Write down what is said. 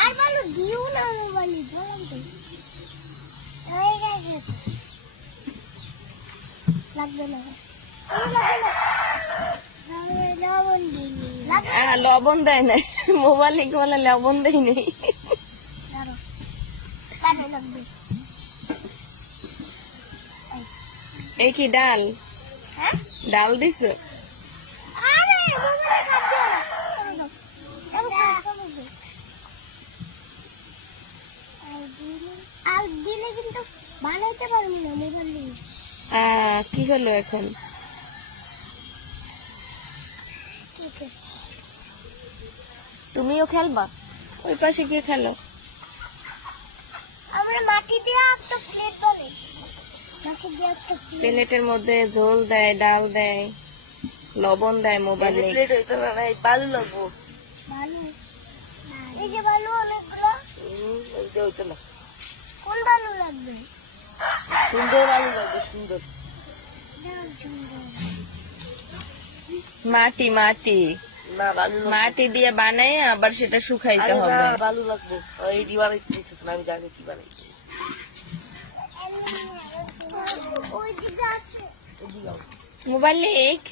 আর বলো দিও না মোবাইল বললাম তো এই গেছে লাগবে না লবণ দেয় না মোবাইল বলে লবণ দেয় নেই এই কি ডাল ডাল দিছ আর দিলে কিন্তু বানাইতে পারবি না মোবাইল দিয়ে কি হলো এখন তুমিও খেলবা ওই পাশে গিয়ে খেলো আমরা মাটি দিয়ে একটা প্লেট বানাই মাটি দিয়ে একটা প্লেটের মধ্যে ঝোল দেয় ডাল দেয় লবণ দেয় মোবাইলে প্লেট হইতো না বালু লাগবো বালু এই যে বালু অনেকগুলো হইতো না কোন বালু লাগবে সুন্দর বালু লাগবে সুন্দর মাটি মাটি মাটি দিয়ে বানাই আবার সেটা শুকাইতে হবে বালু লাগবে এই দিবানাইতে আমি জানি কি বানাইছি মোবাইল লিক